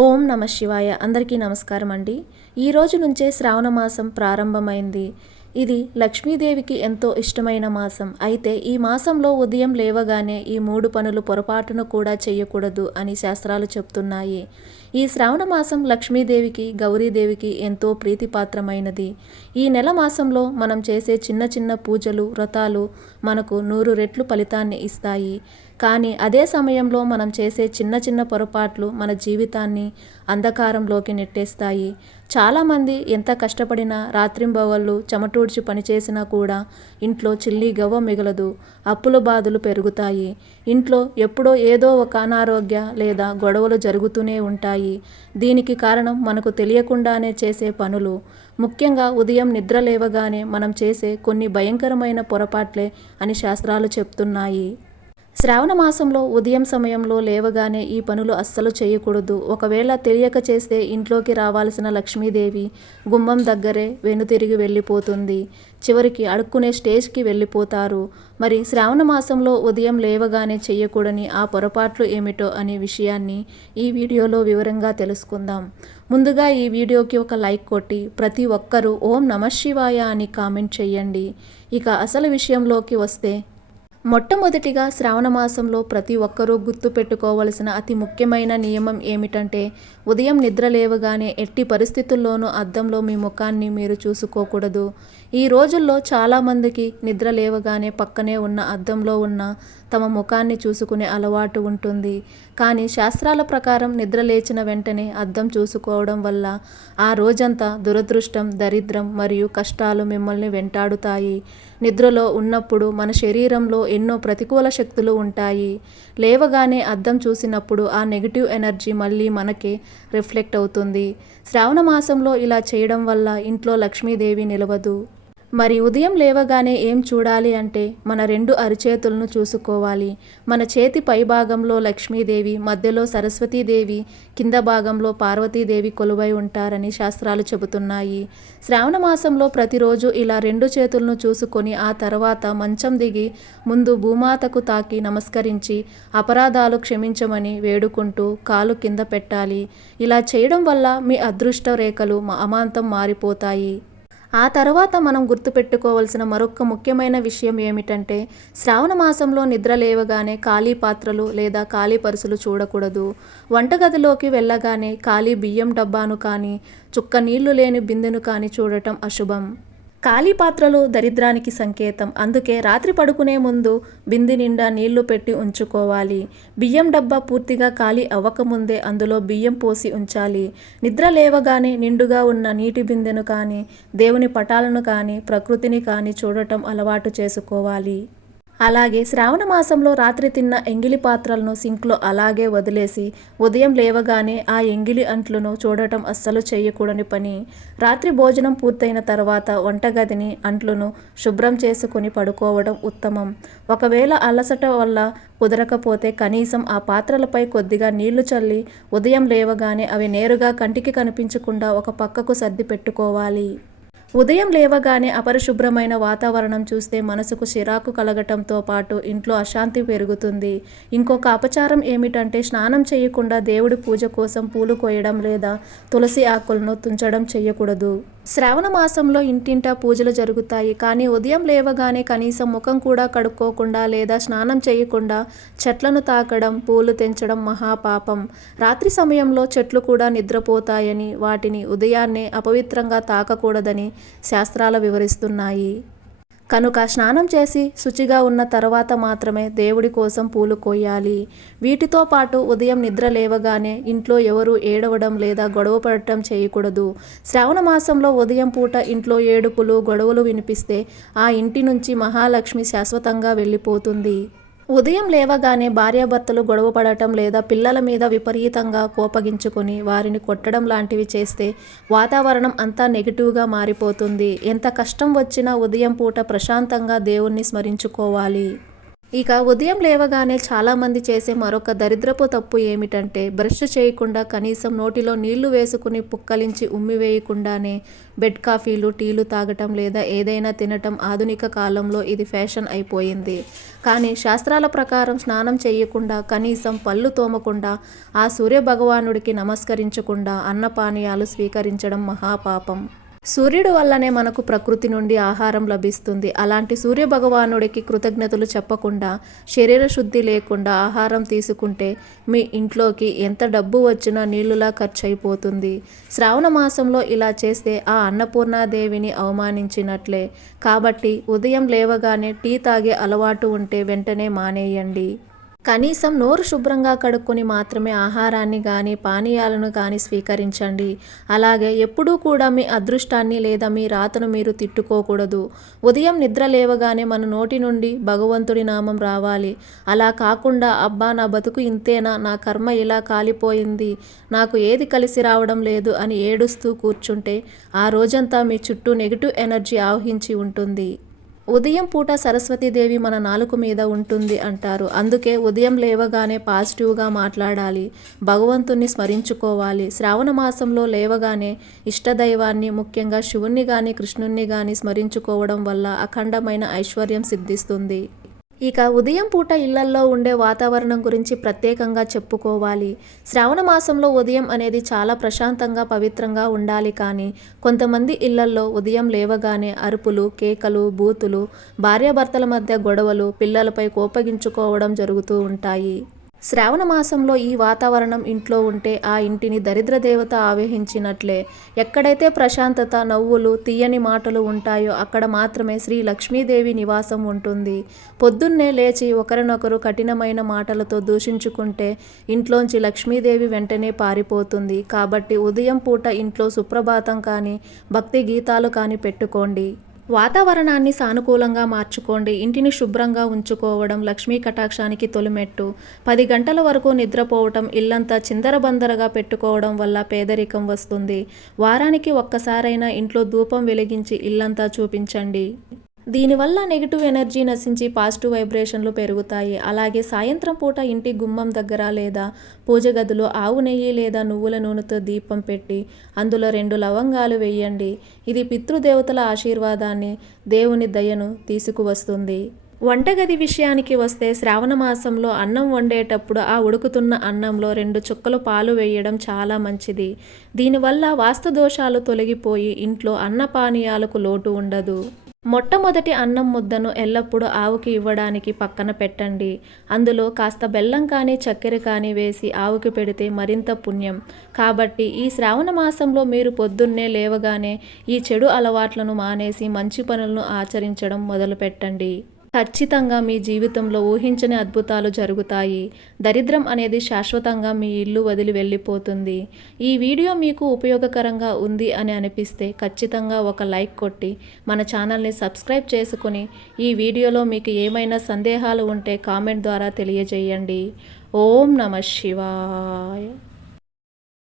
ఓం నమ శివాయ. అందరికీ నమస్కారం అండి. ఈ రోజు నుంచే శ్రావణ మాసం ప్రారంభమైంది. ఇది లక్ష్మీదేవికి ఎంతో ఇష్టమైన మాసం. అయితే ఈ మాసంలో ఉదయం లేవగానే ఈ 3 పనులు పొరపాటును కూడా చేయకూడదు అని శాస్త్రాలు చెప్తున్నాయి. ఈ శ్రావణ మాసం లక్ష్మీదేవికి, గౌరీదేవికి ఎంతో ప్రీతిపాత్రమైనది. ఈ నెల మాసంలో మనం చేసే చిన్న చిన్న పూజలు, వ్రతాలు మనకు 100 రెట్లు ఫలితాన్ని ఇస్తాయి. కానీ అదే సమయంలో మనం చేసే చిన్న చిన్న పొరపాట్లు మన జీవితాన్ని అంధకారంలోకి నెట్టేస్తాయి. చాలామంది ఎంత కష్టపడినా రాత్రింబవళ్ళు చెమటూడ్చి పనిచేసినా కూడా ఇంట్లో చిల్లి గవ్వ మిగలదు. అప్పుల బాధలు పెరుగుతాయి. ఇంట్లో ఎప్పుడో ఏదో ఒక అనారోగ్య లేదా గొడవలు జరుగుతూనే ఉంటాయి. దీనికి కారణం మనకు తెలియకుండానే చేసే పనులు. ముఖ్యంగా ఉదయం నిద్ర లేవగానే మనం చేసే కొన్ని భయంకరమైన పొరపాట్లే అని శాస్త్రాలు చెప్తున్నాయి. శ్రావణ మాసంలో ఉదయం సమయంలో లేవగానే ఈ పనులు అస్సలు చేయకూడదు. ఒకవేళ తెలియక చేస్తే ఇంట్లోకి రావాల్సిన లక్ష్మీదేవి గుమ్మం దగ్గరే వెనుతిరిగి వెళ్ళిపోతుంది. చివరికి అడుక్కునే స్టేజ్కి వెళ్ళిపోతారు. మరి శ్రావణ మాసంలో ఉదయం లేవగానే చేయకూడని ఆ పొరపాట్లు ఏమిటో అనే విషయాన్ని ఈ వీడియోలో వివరంగా తెలుసుకుందాం. ముందుగా ఈ వీడియోకి ఒక లైక్ కొట్టి ప్రతి ఒక్కరూ ఓం నమ శివాయ అని కామెంట్ చేయండి. ఇక అసలు విషయంలోకి వస్తే, మొట్టమొదటిగా శ్రావణ మాసంలో ప్రతి ఒక్కరూ గుర్తుపెట్టుకోవలసిన అతి ముఖ్యమైన నియమం ఏమిటంటే, ఉదయం నిద్ర లేవగానే ఎట్టి పరిస్థితుల్లోనూ అద్దంలో మీ ముఖాన్ని మీరు చూసుకోకూడదు. ఈ రోజుల్లో చాలామందికి నిద్ర లేవగానే పక్కనే ఉన్న అద్దంలో ఉన్న తమ ముఖాన్ని చూసుకునే అలవాటు ఉంటుంది. కానీ శాస్త్రాల ప్రకారం నిద్ర లేచిన వెంటనే అద్దం చూసుకోవడం వల్ల ఆ రోజంతా దురదృష్టం, దరిద్రం మరియు కష్టాలు మిమ్మల్ని వెంటాడుతాయి. నిద్రలో ఉన్నప్పుడు మన శరీరంలో ఎన్నో ప్రతికూల శక్తులు ఉంటాయి. లేవగానే అద్దం చూసినప్పుడు ఆ నెగిటివ్ ఎనర్జీ మళ్ళీ మనకే రిఫ్లెక్ట్ అవుతుంది. శ్రావణ మాసంలో ఇలా చేయడం వల్ల ఇంట్లో లక్ష్మీదేవి నిలవదు. మరి ఉదయం లేవగానే ఏం చూడాలి అంటే, మన 2 అరిచేతులను చూసుకోవాలి. మన చేతి పై భాగంలో లక్ష్మీదేవి, మధ్యలో సరస్వతీదేవి, కింద భాగంలో పార్వతీదేవి కొలువై ఉంటారని శాస్త్రాలు చెబుతున్నాయి. శ్రావణ మాసంలో ప్రతిరోజు ఇలా 2 చేతులను చూసుకొని ఆ తర్వాత మంచం దిగి ముందు భూమాతకు తాకి నమస్కరించి అపరాధాలు క్షమించమని వేడుకుంటూ కాలు కింద పెట్టాలి. ఇలా చేయడం వల్ల మీ అదృష్ట రేఖలు అమాంతం మారిపోతాయి. ఆ తర్వాత మనం గుర్తుపెట్టుకోవాల్సిన మరొక ముఖ్యమైన విషయం ఏమిటంటే, శ్రావణ మాసంలో నిద్ర లేవగానే ఖాళీ పాత్రలు లేదా ఖాళీ పరుసులు చూడకూడదు. వంటగదిలోకి వెళ్ళగానే ఖాళీ బియ్యం డబ్బాను కానీ, చుక్క నీళ్లు లేని బిందెను కానీ చూడటం అశుభం. ఖాళీ పాత్రలు దరిద్రానికి సంకేతం. అందుకే రాత్రి పడుకునే ముందు బిందె నిండా నీళ్లు పెట్టి ఉంచుకోవాలి. బియ్యం డబ్బా పూర్తిగా ఖాళీ అవ్వకముందే అందులో బియ్యం పోసి ఉంచాలి. నిద్ర లేవగానే నిండుగా ఉన్న నీటి బిందెను కానీ, దేవుని పటాలను కానీ, ప్రకృతిని కానీ చూడటం అలవాటు చేసుకోవాలి. అలాగే శ్రావణ మాసంలో రాత్రి తిన్న ఎంగిలి పాత్రలను సింక్లో అలాగే వదిలేసి ఉదయం లేవగానే ఆ ఎంగిలి అంట్లను చూడటం అస్సలు చేయకూడని పని. రాత్రి భోజనం పూర్తయిన తర్వాత వంటగదిని, అంట్లను శుభ్రం చేసుకుని పడుకోవడం ఉత్తమం. ఒకవేళ అలసట వల్ల కుదరకపోతే కనీసం ఆ పాత్రలపై కొద్దిగా నీళ్లు చల్లి ఉదయం లేవగానే అవి నేరుగా కంటికి కనిపించకుండా ఒక పక్కకు సర్ది పెట్టుకోవాలి. ఉదయం లేవగానే అపరిశుభ్రమైన వాతావరణం చూస్తే మనసుకు చిరాకు కలగటంతో పాటు ఇంట్లో అశాంతి పెరుగుతుంది. ఇంకొక అపచారం ఏమిటంటే, స్నానం చేయకుండా దేవుడి పూజ కోసం పూలు కోయడం లేదా తులసి ఆకులను తుంచడం చేయకూడదు. శ్రావణ మాసంలో ఇంటింటా పూజలు జరుగుతాయి. కానీ ఉదయం లేవగానే కనీసం ముఖం కూడా కడుక్కోకుండా లేదా స్నానం చేయకుండా చెట్లను తాకడం, పూలు తెంచడం మహాపాపం. రాత్రి సమయంలో చెట్లు కూడా నిద్రపోతాయని, వాటిని ఉదయాన్నే అపవిత్రంగా తాకకూడదని శాస్త్రాలు వివరిస్తున్నాయి. కనుక స్నానం చేసి శుచిగా ఉన్న తర్వాత మాత్రమే దేవుడి కోసం పూలు కోయాలి. వీటితో పాటు ఉదయం నిద్ర లేవగానే ఇంట్లో ఎవరు ఏడవడం లేదా గొడవ పడటం చేయకూడదు. శ్రావణ మాసంలో ఉదయం పూట ఇంట్లో ఏడుపులు, గొడవలు వినిపిస్తే ఆ ఇంటి నుంచి మహాలక్ష్మి శాశ్వతంగా వెళ్ళిపోతుంది. ఉదయం లేవగానే భార్యాభర్తలు గొడవ పడటం లేదా పిల్లల మీద విపరీతంగా కోపగించుకొని వారిని కొట్టడం లాంటివి చేస్తే వాతావరణం అంతా నెగిటివ్గా మారిపోతుంది. ఎంత కష్టం వచ్చినా ఉదయం పూట ప్రశాంతంగా దేవుణ్ణి స్మరించుకోవాలి. ఇక ఉదయం లేవగానే చాలామంది చేసే మరొక దరిద్రపు తప్పు ఏమిటంటే బ్రష్ చేయకుండా కనీసం నోటిలో నీళ్లు వేసుకుని పుక్కలించి ఉమ్మివేయకుండానే బెడ్ కాఫీలు టీలు తాగటం లేదా ఏదైనా తినటం. ఆధునిక కాలంలో ఇది ఫ్యాషన్ అయిపోయింది. కానీ శాస్త్రాల ప్రకారం స్నానం చేయకుండా కనీసం పళ్ళు తోమకుండా ఆ సూర్యభగవానుడికి నమస్కరించకుండా అన్నపానీయాలు స్వీకరించడం మహాపాపం. సూర్యుడు వల్లనే మనకు ప్రకృతి నుండి ఆహారం లభిస్తుంది. అలాంటి సూర్యభగవానుడికి కృతజ్ఞతలు చెప్పకుండా, శరీర శుద్ధి లేకుండా ఆహారం తీసుకుంటే మీ ఇంట్లోకి ఎంత డబ్బు వచ్చినా నీళ్లులా ఖర్చయిపోతుంది. శ్రావణ మాసంలో ఇలా చేస్తే ఆ అన్నపూర్ణాదేవిని అవమానించినట్లే. కాబట్టి ఉదయం లేవగానే టీ తాగే అలవాటు ఉంటే వెంటనే మానేయండి. కనీసం నోరు శుభ్రంగా కడుక్కొని మాత్రమే ఆహారాన్ని కానీ పానీయాలను కానీ స్వీకరించండి. అలాగే ఎప్పుడూ కూడా మీ అదృష్టాన్ని లేదా మీ రాతను మీరు తిట్టుకోకూడదు. ఉదయం నిద్ర లేవగానే మన నోటి నుండి భగవంతుడి నామం రావాలి. అలా కాకుండా అబ్బా నా బతుకు ఇంతేనా, నా కర్మ ఇలా కాలిపోయింది, నాకు ఏది కలిసి రావడం లేదు అని ఏడుస్తూ కూర్చుంటే ఆ రోజంతా మీ చుట్టూ నెగిటివ్ ఎనర్జీ ఆవహించి ఉంటుంది. ఉదయం పూట సరస్వతీదేవి మన నాలుక మీద ఉంటుంది అంటారు. అందుకే ఉదయం లేవగానే పాజిటివ్గా మాట్లాడాలి, భగవంతుణ్ణి స్మరించుకోవాలి. శ్రావణ మాసంలో లేవగానే ఇష్టదైవాన్ని, ముఖ్యంగా శివుణ్ణి కానీ కృష్ణుణ్ణి కానీ స్మరించుకోవడం వల్ల అఖండమైన ఐశ్వర్యం సిద్ధిస్తుంది. ఇక ఉదయం పూట ఇళ్లల్లో ఉండే వాతావరణం గురించి ప్రత్యేకంగా చెప్పుకోవాలి. శ్రావణ మాసంలో ఉదయం అనేది చాలా ప్రశాంతంగా పవిత్రంగా ఉండాలి. కానీ కొంతమంది ఇళ్లల్లో ఉదయం లేవగానే అరుపులు, కేకలు, బూతులు, భార్యాభర్తల మధ్య గొడవలు, పిల్లలపై కోపగించుకోవడం జరుగుతూ ఉంటాయి. శ్రావణ మాసంలో ఈ వాతావరణం ఇంట్లో ఉంటే ఆ ఇంటిని దరిద్ర దేవత ఆవహించినట్లే. ఎక్కడైతే ప్రశాంతత, నవ్వులు, తీయని మాటలు ఉంటాయో అక్కడ మాత్రమే శ్రీ లక్ష్మీదేవి నివాసం ఉంటుంది. పొద్దున్నే లేచి ఒకరినొకరు కఠినమైన మాటలతో దూషించుకుంటే ఇంట్లోంచి లక్ష్మీదేవి వెంటనే పారిపోతుంది. కాబట్టి ఉదయం పూట ఇంట్లో సుప్రభాతం కానీ భక్తి గీతాలు కానీ పెట్టుకోండి. వాతావరణాన్ని సానుకూలంగా మార్చుకోండి. ఇంటిని శుభ్రంగా ఉంచుకోవడం లక్ష్మీ కటాక్షానికి తొలిమెట్టు. 10 గంటల వరకు నిద్రపోవటం, ఇల్లంతా చిందరబందరగా పెట్టుకోవడం వల్ల పేదరికం వస్తుంది. వారానికి ఒక్కసారైనా ఇంట్లో ధూపం వెలిగించి ఇల్లంతా చూపించండి. దీనివల్ల నెగిటివ్ ఎనర్జీ నశించి పాజిటివ్ వైబ్రేషన్లు పెరుగుతాయి. అలాగే సాయంత్రం పూట ఇంటి గుమ్మం దగ్గర లేదా పూజ గదిలో ఆవు నెయ్యి లేదా నువ్వుల నూనెతో దీపం పెట్టి అందులో 2 లవంగాలు వేయండి. ఇది పితృదేవతల ఆశీర్వాదాన్ని, దేవుని దయను తీసుకువస్తుంది. వంటగది విషయానికి వస్తే శ్రావణ మాసంలో అన్నం వండేటప్పుడు ఆ ఉడుకుతున్న అన్నంలో 2 చుక్కలు పాలు వేయడం చాలా మంచిది. దీనివల్ల వాస్తు దోషాలు తొలగిపోయి ఇంట్లో అన్నపానీయాలకు లోటు ఉండదు. మొట్టమొదటి అన్నం ముద్దను ఎల్లప్పుడూ ఆవుకి ఇవ్వడానికి పక్కన పెట్టండి. అందులో కాస్త బెల్లం కానీ చక్కెర కానీ వేసి ఆవుకి పెడితే మరింత పుణ్యం. కాబట్టి ఈ శ్రావణ మాసంలో మీరు పొద్దున్నే లేవగానే ఈ చెడు అలవాట్లను మానేసి మంచి పనులను ఆచరించడం మొదలుపెట్టండి. ఖచ్చితంగా మీ జీవితంలో ఊహించని అద్భుతాలు జరుగుతాయి. దరిద్రం అనేది శాశ్వతంగా మీ ఇల్లు వదిలి వెళ్ళిపోతుంది. ఈ వీడియో మీకు ఉపయోగకరంగా ఉంది అని అనిపిస్తే ఖచ్చితంగా ఒక లైక్ కొట్టి మన ఛానల్ని సబ్స్క్రైబ్ చేసుకుని ఈ వీడియోలో మీకు ఏమైనా సందేహాలు ఉంటే కామెంట్ ద్వారా తెలియజేయండి. ఓం నమః శివాయ.